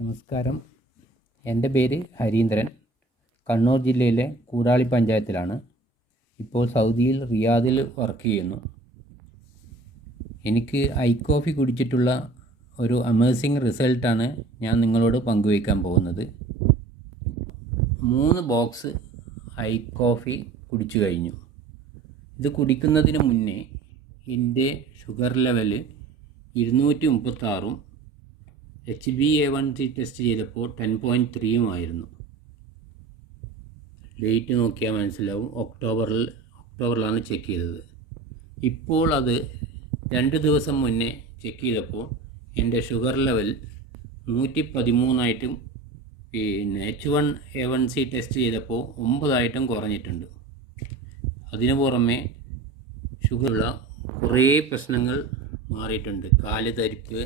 നമസ്കാരം. എൻ്റെ പേര് ഹരീന്ദ്രൻ. കണ്ണൂർ ജില്ലയിലെ കൂടാളി പഞ്ചായത്തിലാണ്. ഇപ്പോൾ സൗദിയിൽ റിയാദിൽ വർക്ക് ചെയ്യുന്നു. എനിക്ക് ഐ കോഫി കുടിച്ചിട്ടുള്ള ഒരു അമേസിങ് റിസൾട്ടാണ് ഞാൻ നിങ്ങളോട് പങ്കുവയ്ക്കാൻ പോകുന്നത്. 3 ബോക്സ് ഐ കോഫി കുടിച്ചു കഴിഞ്ഞു. ഇത് കുടിക്കുന്നതിന് മുന്നേ എൻ്റെ ഷുഗർ ലെവൽ 236 HbA1c ടെസ്റ്റ് ചെയ്തപ്പോൾ 10.3 ആയിരുന്നു. ഡേറ്റ് നോക്കിയാൽ മനസ്സിലാവും. ഒക്ടോബറിലാണ് ചെക്ക് ചെയ്തത്. ഇപ്പോൾ അത് 2 ദിവസം മുന്നേ ചെക്ക് ചെയ്തപ്പോൾ എൻ്റെ ഷുഗർ ലെവൽ 113 പിന്നെ H1A1c ടെസ്റ്റ് ചെയ്തപ്പോൾ 9 കുറഞ്ഞിട്ടുണ്ട്. അതിനു പുറമെ ഷുഗറുള്ള കുറേ പ്രശ്നങ്ങൾ മാറിയിട്ടുണ്ട്. കാല് തരിപ്പ്,